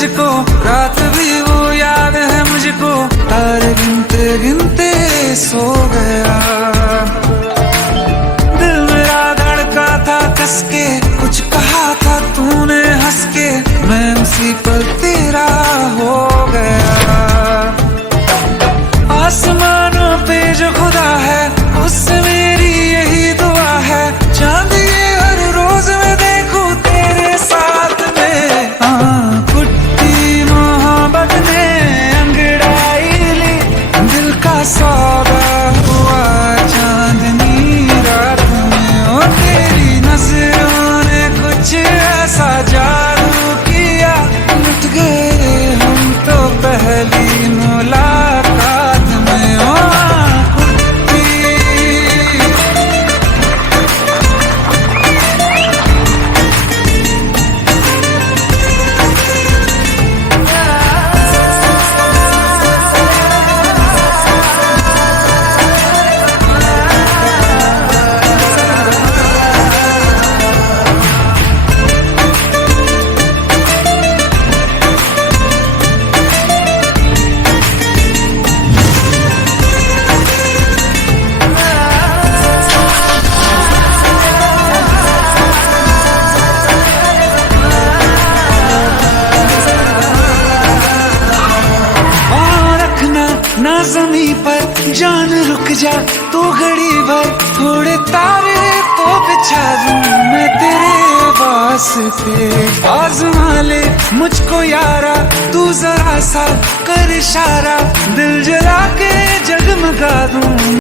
तुझको, रात भी वो याद है मुझको, तारे गिनते गिनते सो गया। दिल मेरा धड़का था कस के, कुछ कहा था तूने हंस के, मैं उसी पर तेरा हो गया। आसमानों पे जो खुदा है, उससे मेरी यही दुआ है, चांद ये हर रोज मैं देखूं तेरे साथ में। कुट्टी मोहब्बत ने अंगड़ाई ली, दिल का सौदा हुआ चांदनी रात में। ओ तेरी नजरों ने कुछ ऐसा जादू किया, लुट गए हम तो पहली मुलाकात में। ओ ना ज़मीं पर जान रुक जा तू घड़ी भर, थोड़े तारे तो बिछा दूं मैं तेरे वास्ते। आज़मा ले मुझको यारा, तू जरा सा कर इशारा, दिल जला के जगमगा दूं।